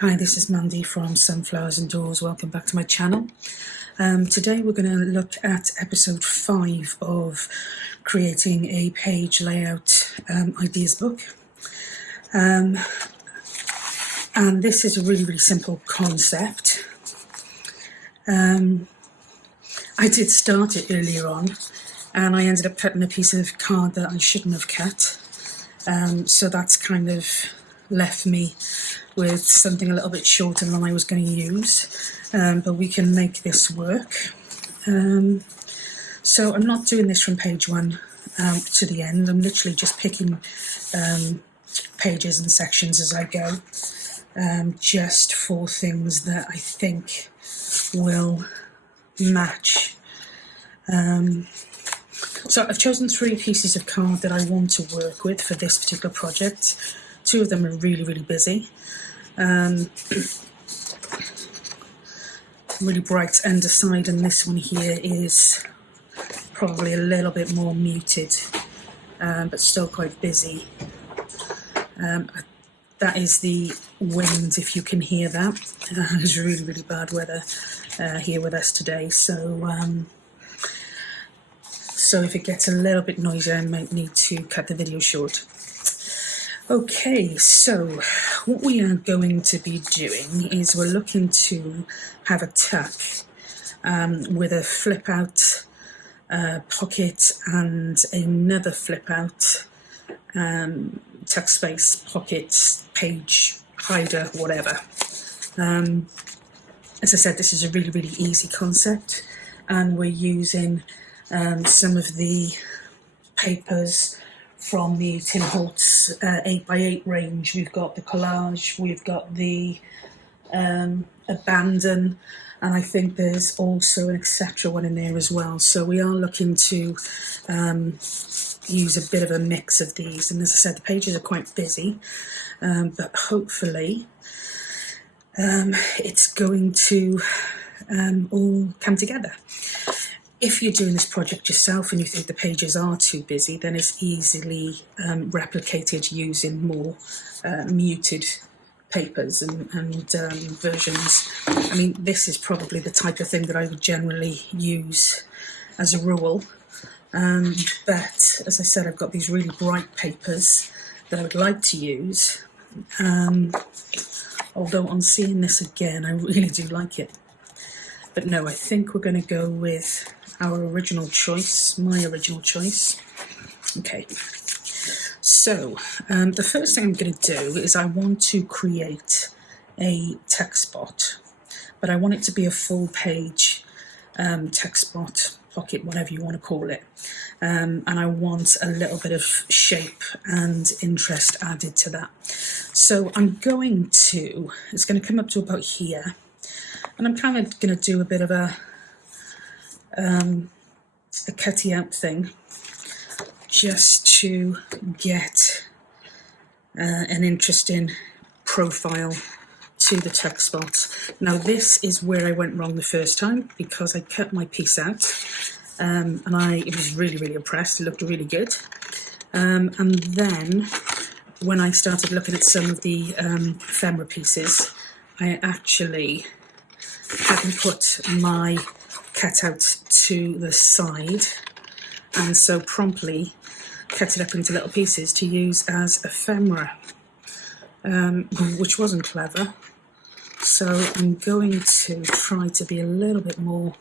Hi, this is Mandy from Sunflowers and Doors. Welcome back to my channel. Today we're going to look at episode 5 of creating a page layout ideas book. And this is a really simple concept. I did start it earlier on and I ended up cutting a piece of card that I shouldn't have cut. So that's kind of left me with something a little bit shorter than I was going to use, but we can make this work. So I'm not doing this from page 1 to the end. I'm literally just picking pages and sections as I go, just for things that I think will match. So I've chosen 3 pieces of card that I want to work with for this particular project. 2 of them are really busy. Really bright underside, and this one here is probably a little bit more muted, but still quite busy. That is the wind, if you can hear that. It's really bad weather here with us today, so if it gets a little bit noisy, I might need to cut the video short. Okay, so what we are going to be doing is we're looking to have a tuck with a flip out pocket and another flip out tuck space, pocket, page, hider, whatever. As I said, this is a really easy concept, and we're using some of the papers from the Tim Holtz 8x8 range. We've got the collage, we've got the abandon, and I think there's also an etc. one in there as well. So we are looking to use a bit of a mix of these, and as I said, the pages are quite busy, but hopefully it's going to all come together. If you're doing this project yourself and you think the pages are too busy, then it's easily replicated using more muted papers and versions. I mean, this is probably the type of thing that I would generally use as a rule. But as I said, I've got these really bright papers that I would like to use. Although on seeing this again, I really do like it. But no, I think we're going to go with our original choice, my original choice. Okay, so the first thing I'm going to do is I want to create a text spot, but I want it to be a full page text spot, pocket, whatever you want to call it, and I want a little bit of shape and interest added to that. So I'm going to, it's going to come up to about here, and I'm kind of going to do a bit of a cutty out thing, just to get an interesting profile to the text spot. Now this is where I went wrong the first time, because I cut my piece out and I was really impressed. It looked really good, and then when I started looking at some of the ephemera pieces, I actually hadn't put my cutout to the side, and so promptly cut it up into little pieces to use as ephemera, which wasn't clever. So I'm going to try to be a little bit more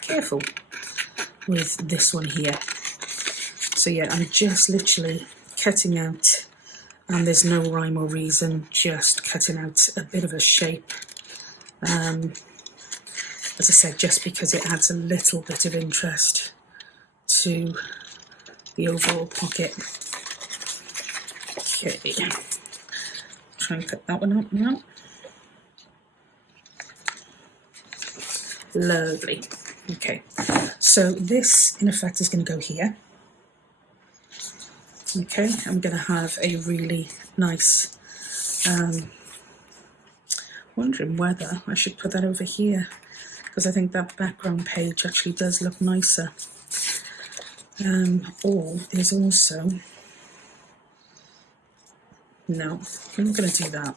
careful with this one here. So yeah, I'm just literally cutting out, and there's no rhyme or reason, just cutting out a bit of a shape. As I said, just because it adds a little bit of interest to the overall pocket. Okay, try and cut that one up now. Lovely. Okay, so this in effect is going to go here. Okay, I'm going to have a really nice, wondering whether I should put that over here, because I think that background page actually does look nicer. Or there's also No, I'm not going to do that.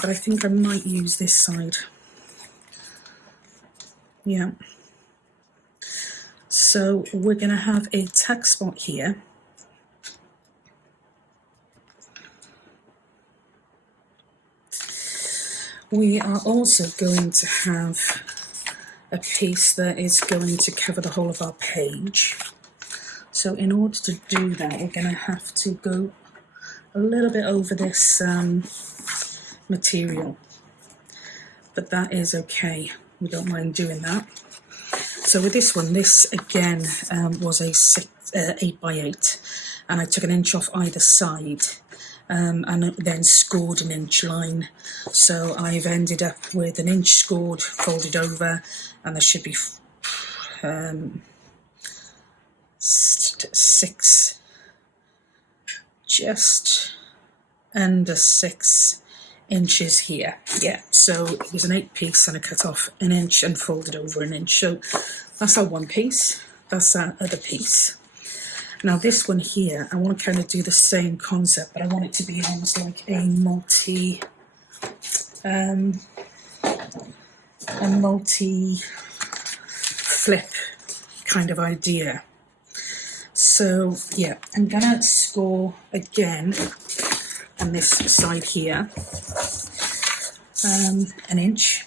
But I think I might use this side. Yeah. So we're going to have a tack spot here. We are also going to have a piece that is going to cover the whole of our page. So in order to do that, we're going to have to go a little bit over this material. But that is okay. We don't mind doing that. So with this one, this again was a 8 by 8, and I took an inch off either side and then scored an inch line. So I've ended up with an inch scored, folded over, and there should be 6, just under 6 inches here. Yeah, so it was an 8 piece and I cut off an inch and folded over an inch. So that's our one piece, that's our other piece. Now this one here, I want to kind of do the same concept, but I want it to be almost like a multi flip kind of idea. So yeah, I'm gonna score again on this side here, an inch,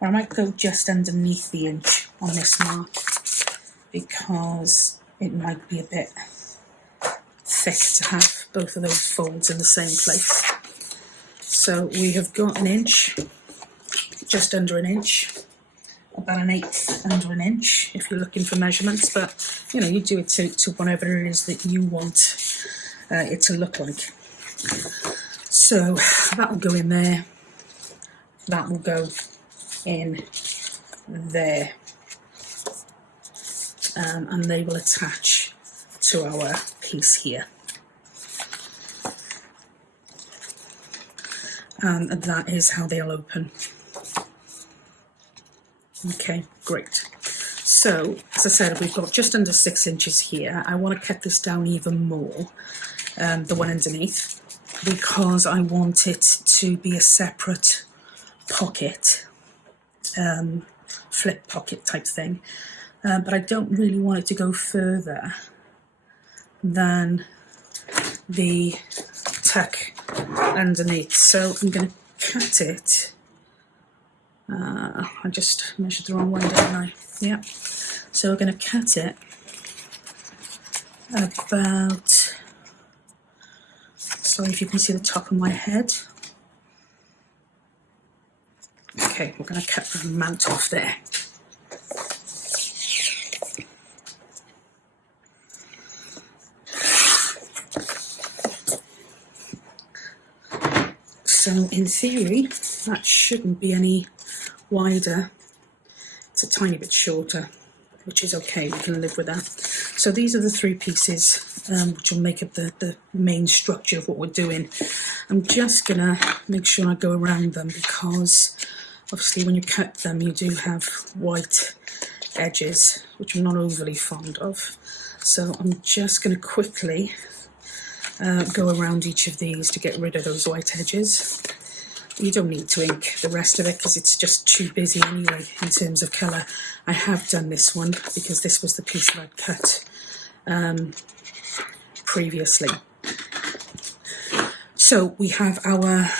or I might go just underneath the inch on this mark because it might be a bit thick to have both of those folds in the same place. So we have got an inch, just under an inch, about an 1/8 under an inch if you're looking for measurements, but you know, you do it to whatever it is that you want it to look like. So that will go in there, that will go in there, and they will attach to our piece here. And that is how they'll open. Okay, great. So, as I said, we've got just under 6 inches here. I want to cut this down even more, the one underneath, because I want it to be a separate pocket, flip pocket type thing. But I don't really want it to go further than the tuck underneath. So I'm going to cut it. I just measured the wrong way, didn't I? Yeah. So we're going to cut it about, sorry if you can see the top of my head. Okay, we're going to cut the mount off there. So in theory, that shouldn't be any wider. It's a tiny bit shorter, which is okay, we can live with that. So these are the 3 pieces which will make up the main structure of what we're doing. I'm just gonna make sure I go around them because obviously when you cut them you do have white edges, which I'm not overly fond of. So I'm just gonna quickly go around each of these to get rid of those white edges. You don't need to ink the rest of it because it's just too busy anyway in terms of colour. I have done this one because this was the piece that I'd cut previously. So we have our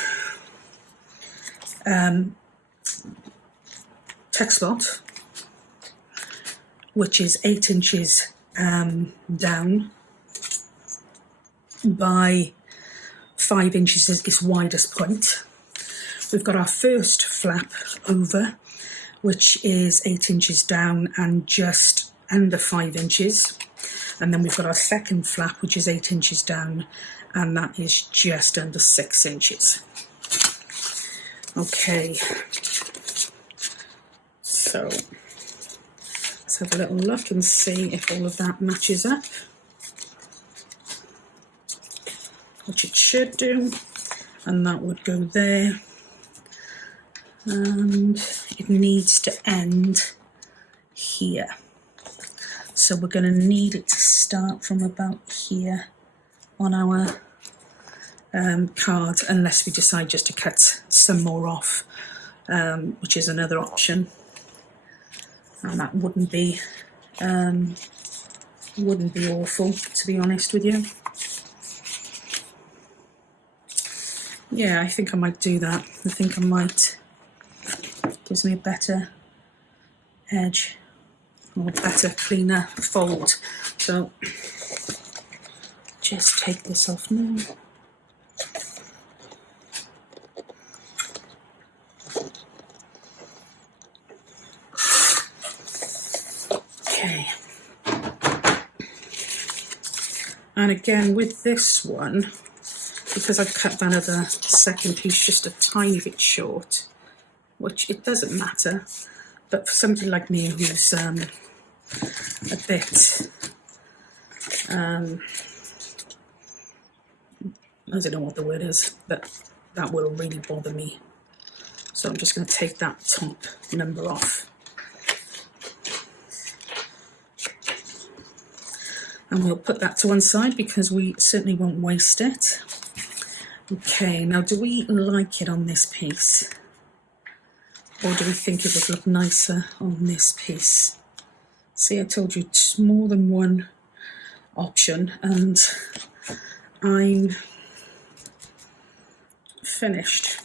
text spot, which is 8 inches down by 5 inches is its widest point. We've got our first flap over, which is 8 inches down and just under 5 inches. And then we've got our second flap, which is 8 inches down, and that is just under 6 inches. Okay, so let's have a little look and see if all of that matches up, which it should do, and that would go there. And it needs to end here. So we're going to need it to start from about here on our card, unless we decide just to cut some more off, which is another option, and that wouldn't be awful, to be honest with you. Yeah, I think I might do that. I think I might. Gives me a better edge, or better, cleaner fold. So just take this off now. Okay. And again with this one, because I've cut that other second piece just a tiny bit short, which it doesn't matter, but for somebody like me who's a bit, I don't know what the word is, but that will really bother me. So I'm just going to take that top number off. And we'll put that to one side because we certainly won't waste it. Okay, now do we like it on this piece? Or do we think it would look nicer on this piece? See, I told you it's more than one option, and I'm finished.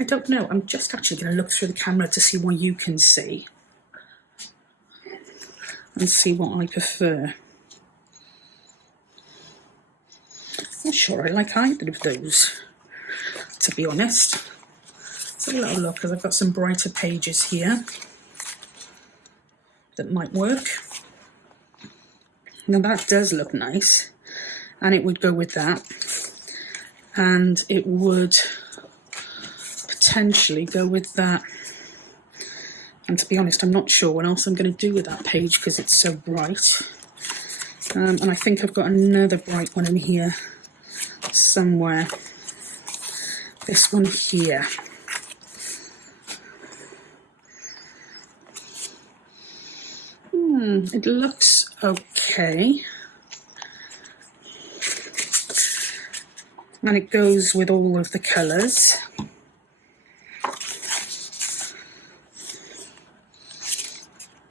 I don't know. I'm just actually going to look through the camera to see what you can see and see what I prefer. Not sure I like either of those, to be honest. Let's have a little look, because I've got some brighter pages here that might work. Now that does look nice, and it would go with that, and it would potentially go with that. And to be honest, I'm not sure what else I'm going to do with that page because it's so bright. And I think I've got another bright one in here somewhere. This one here. It looks okay. And it goes with all of the colours.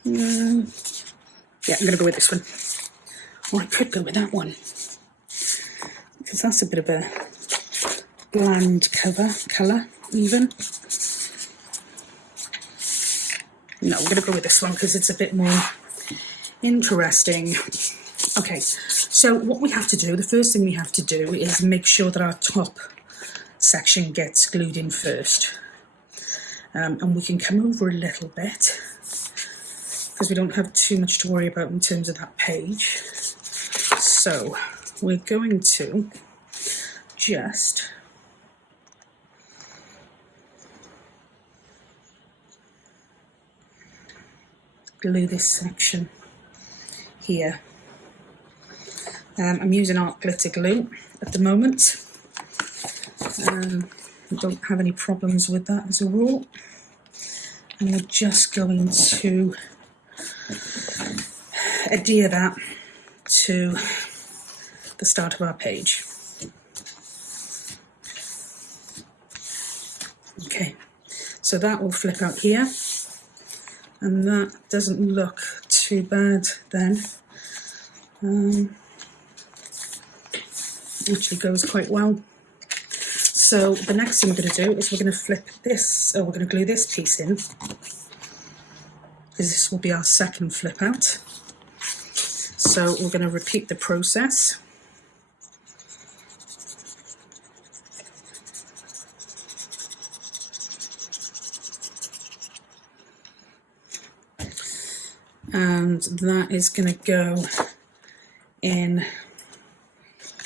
Yeah, I'm going to go with this one. Or I could go with that one, because that's a bit of a bland colour even. No, we're going to go with this one because it's a bit more interesting. Okay, so what we have to do, the first thing we have to do is make sure that our top section gets glued in first. And we can come over a little bit, because we don't have too much to worry about in terms of that page. So we're going to just glue this section here. I'm using art glitter glue at the moment. I don't have any problems with that as a rule. And we're just going to adhere that to the start of our page. Okay, so that will flip out here, and that doesn't look too bad then. Actually goes quite well. So the next thing we're going to do is we're going to flip this, or we're going to glue this piece in, because this will be our second flip out. So we're going to repeat the process. And that is going to go in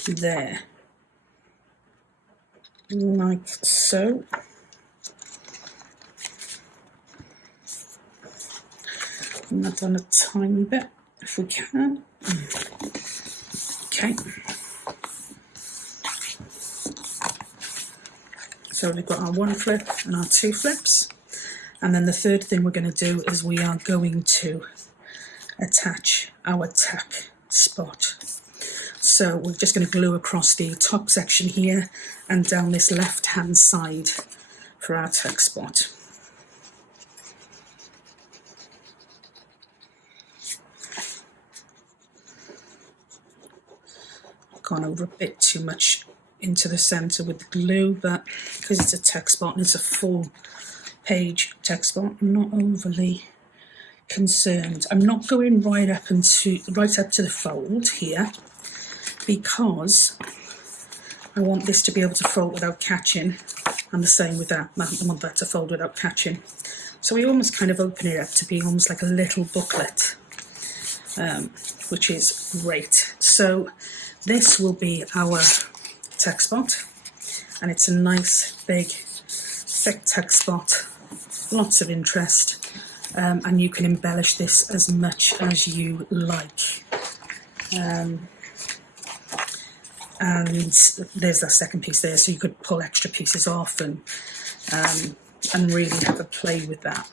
there, like so. And that done a tiny bit, if we can. Okay. So we've got our one flip and our two flips. And then the third thing we're going to do is we are going to attach our tack spot. So we're just going to glue across the top section here and down this left hand side for our tack spot. Gone over a bit too much into the centre with the glue, but because it's a tack spot and it's a full page tack spot, I'm not overly concerned. I'm not going right up to the fold here, because I want this to be able to fold without catching, and the same with that. I want that to fold without catching. So we almost kind of open it up to be almost like a little booklet, which is great. So this will be our tack spot, and it's a nice big thick tack spot, lots of interest, and you can embellish this as much as you like. And there's that second piece there, so you could pull extra pieces off and really have a play with that.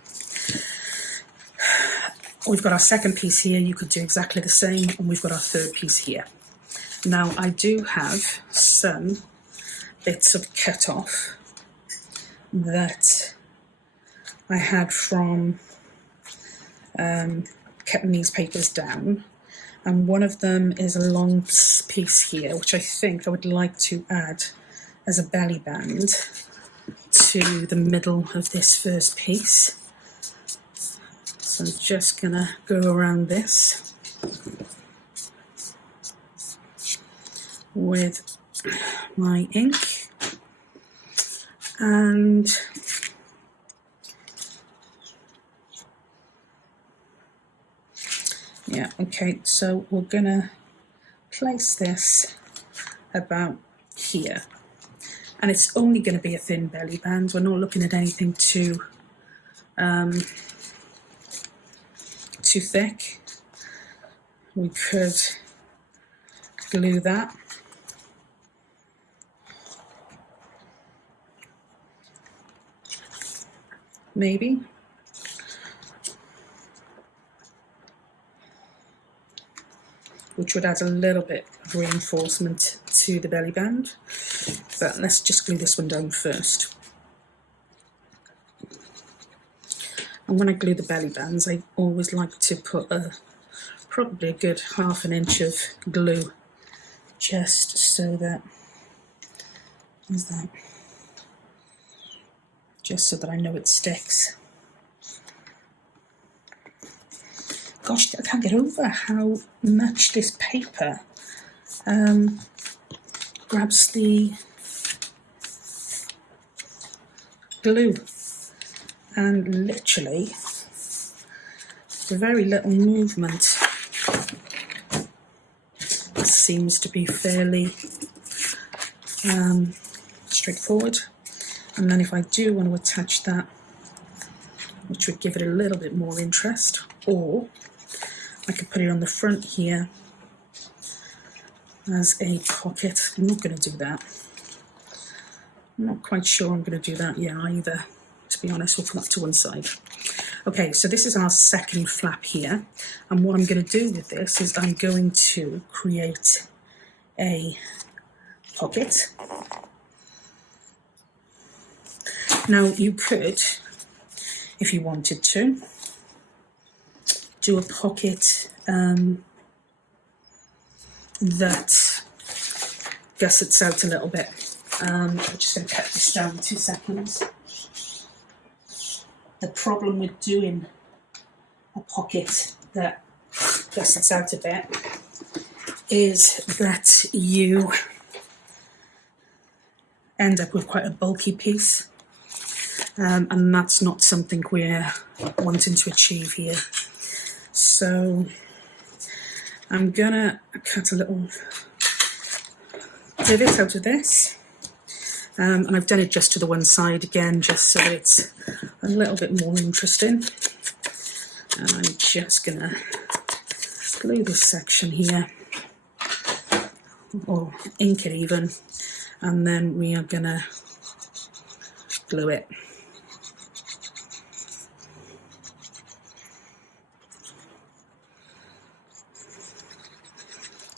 We've got our second piece here, you could do exactly the same, and we've got our third piece here. Now I do have some bits of cut off that I had from cutting these papers down, and one of them is a long piece here, which I think I would like to add as a belly band to the middle of this first piece. So I'm just gonna go around this with my ink, and yeah, okay, so we're gonna place this about here, and it's only going to be a thin belly band. We're not looking at anything too thick. We could glue that. Maybe. Which would add a little bit of reinforcement to the belly band. But let's just glue this one down first. And when I glue the belly bands, I always like to put probably a good ½ an inch of glue, just so that, is that, just so that I know it sticks. Gosh, I can't get over how much this paper grabs the glue, and literally very little movement. It seems to be fairly straightforward. And then if I do want to attach that, which would give it a little bit more interest, or I could put it on the front here as a pocket. I'm not going to do that. I'm not quite sure I'm going to do that yet either, to be honest. We'll put that to one side. Okay, so this is our second flap here, and what I'm going to do with this is I'm going to create a pocket. Now you could, if you wanted to, do a pocket that gussets out a little bit. I'm just going to cut this down 2 seconds. The problem with doing a pocket that gussets out a bit is that you end up with quite a bulky piece, and that's not something we're wanting to achieve here. So I'm gonna cut a little divot out of this, and I've done it just to the one side again, just so that it's a little bit more interesting. And I'm just gonna glue this section here, or ink it even, and then we are gonna glue it.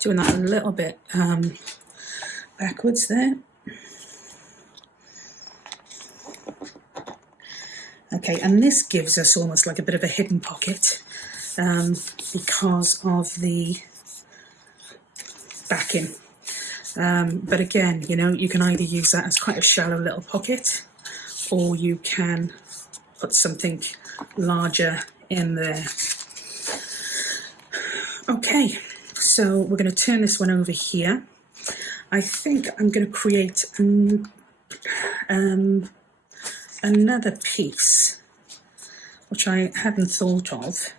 Doing that a little bit backwards there. Okay, and this gives us almost like a bit of a hidden pocket because of the backing. But again, you know, you can either use that as quite a shallow little pocket, or you can put something larger in there. Okay, so we're going to turn this one over here. I think I'm going to create another piece, which I hadn't thought of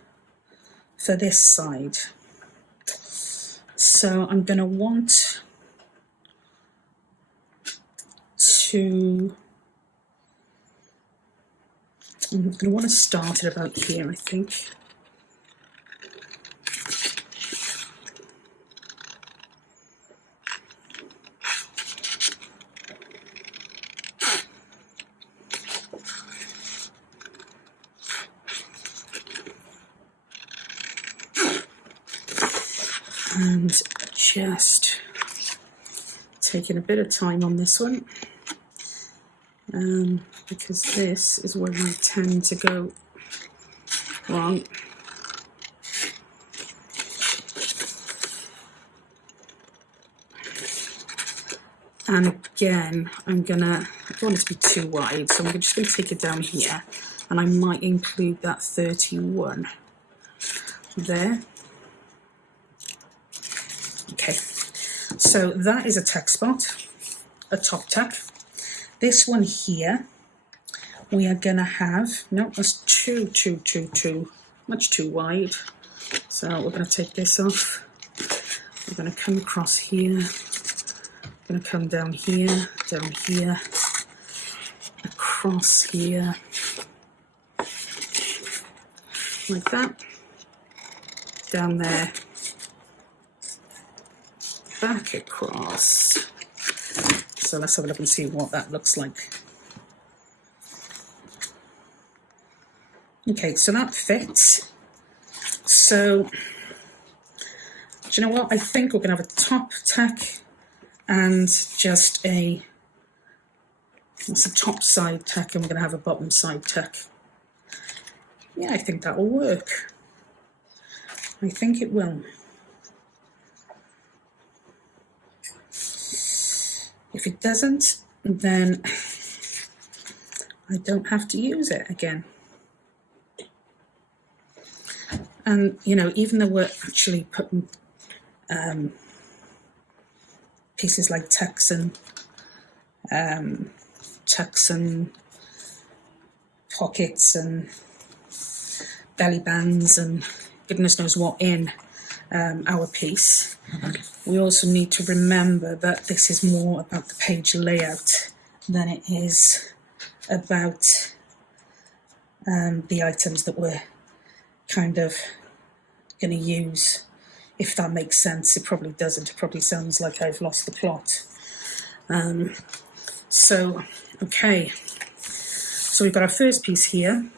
for this side. So I'm going to want to start it about here, I think. And just taking a bit of time on this one, because this is where I tend to go wrong. And again, I don't want it to be too wide, so I'm just going to take it down here, and I might include that 31 there. Okay, so that is a tack spot, a top tack. This one here, we are going to have, no, that's much too wide. So we're going to take this off. We're going to come across here. We're going to come down here, across here, like that, down there, back across. So let's have a look and see what that looks like. Okay, so that fits. So, do you know what? I think we're going to have a top tack and just that's a top side tack, and we're going to have a bottom side tack. Yeah, I think that will work. I think it will. If it doesn't, then I don't have to use it again. And, you know, even though we're actually putting pieces like tucks and pockets and belly bands and goodness knows what in our piece, we also need to remember that this is more about the page layout than it is about the items that we're kind of going to use. If that makes sense. It probably doesn't. It probably sounds like I've lost the plot. So, okay. So we've got our first piece here.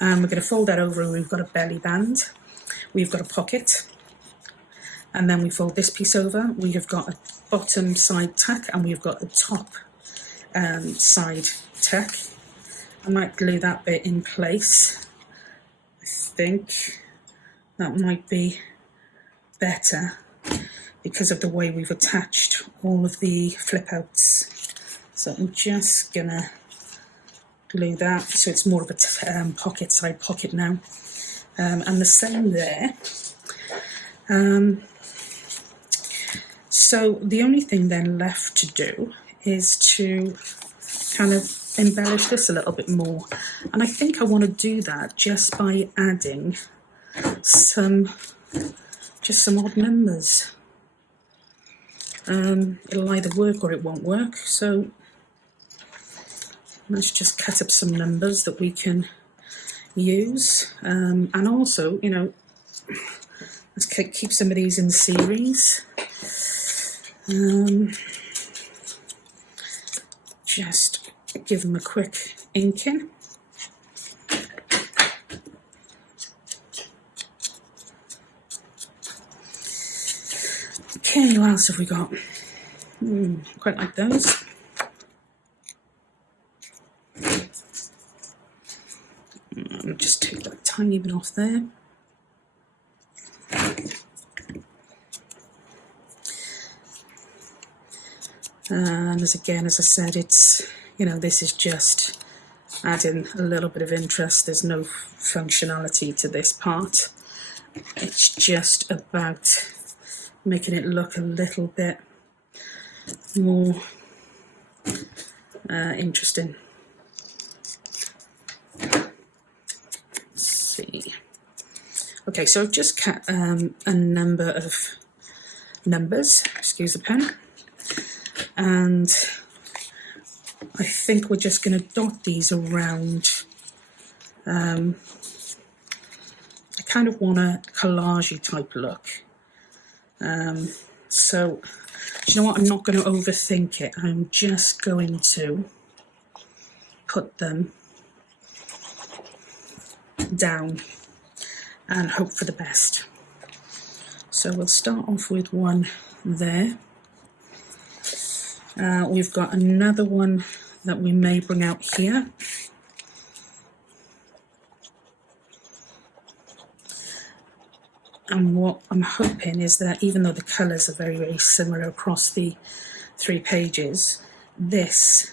We're going to fold that over, and we've got a belly band. We've got a pocket. And then we fold this piece over. We have got a bottom side tack, and we've got a top side tack. I might glue that bit in place. I think that might be better because of the way we've attached all of the flip outs. So I'm just gonna glue that so it's more of a pocket, side pocket now. And the same there. So the only thing then left to do is to kind of embellish this a little bit more. And I think I want to do that just by adding some odd numbers. It'll either work or it won't work. So let's just cut up some numbers that we can use. And also, you know, let's keep some of these in series. Just give them a quick ink in. Okay, what else have we got? Quite like those. Just take that tiny bit off there. And as I said, it's, you know, this is just adding a little bit of interest. There's no functionality to this part. It's just about making it look a little bit more interesting. Let's see. Okay, so I've just cut a number of numbers, excuse the pen, and I think we're just going to dot these around. I kind of want a collage-y type look. So, do you know what? I'm not going to overthink it. I'm just going to put them down and hope for the best. So we'll start off with one there. We've got another one that we may bring out here. And what I'm hoping is that even though the colours are very, very similar across the 3 pages, this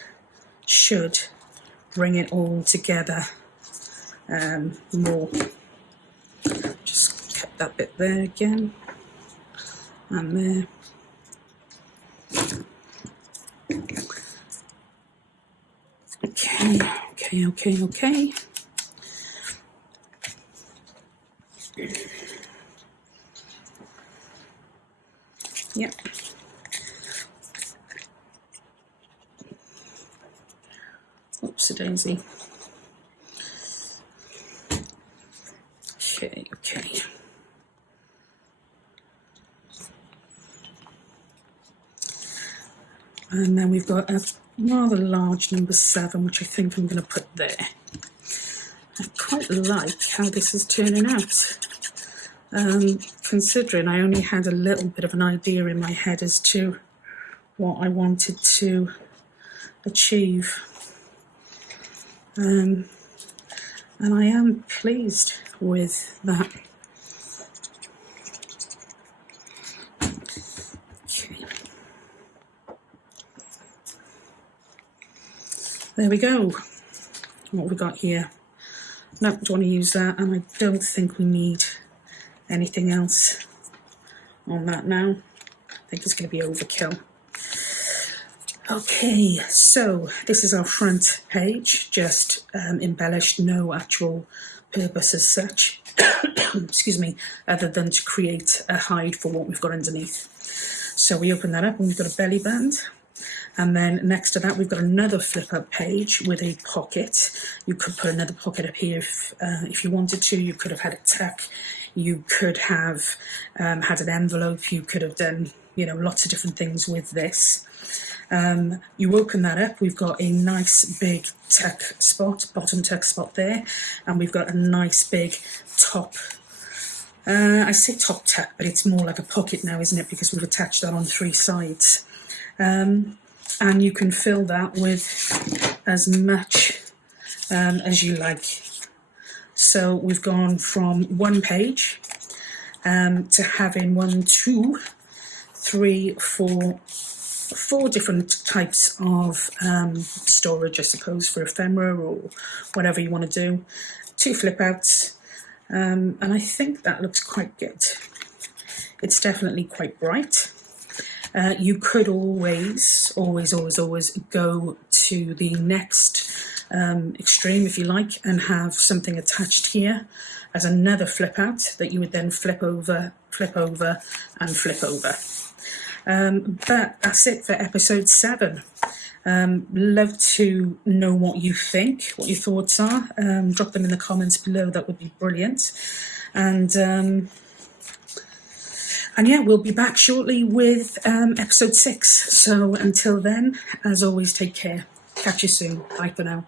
should bring it all together more. Just cut that bit there again, and there. Okay. Yep. Oopsie-daisy. Okay. And then we've got a rather large number 7, which I think I'm going to put there. I quite like how this is turning out. Considering I only had a little bit of an idea in my head as to what I wanted to achieve. And I am pleased with that. Okay. There we go. What have we got here? No, don't want to use that, and I don't think we need anything else on that now. I think it's going to be overkill. Okay, so this is our front page, just embellished, no actual purpose as such, excuse me, other than to create a hide for what we've got underneath. So we open that up and we've got a belly band. And then next to that, we've got another flip-up page with a pocket. You could put another pocket up here if you wanted to. You could have had a tuck. You could have had an envelope. You could have done, you know, lots of different things with this. You open that up. We've got a nice big tuck spot, bottom tuck spot there. And we've got a nice big top. I say top tuck, but it's more like a pocket now, isn't it? Because we've attached that on 3 sides. And you can fill that with as much as you like. So we've gone from 1 page to having 1, 2, 3, 4 different types of storage, I suppose, for ephemera or whatever you want to do. 2 flip outs, and I think that looks quite good. It's definitely quite bright. You could always go to the next extreme, if you like, and have something attached here as another flip out that you would then flip over, and flip over. But that's it for episode 7. Love to know what you think, what your thoughts are. Drop them in the comments below, that would be brilliant. And yeah, we'll be back shortly with episode 6. So until then, as always, take care. Catch you soon. Bye for now.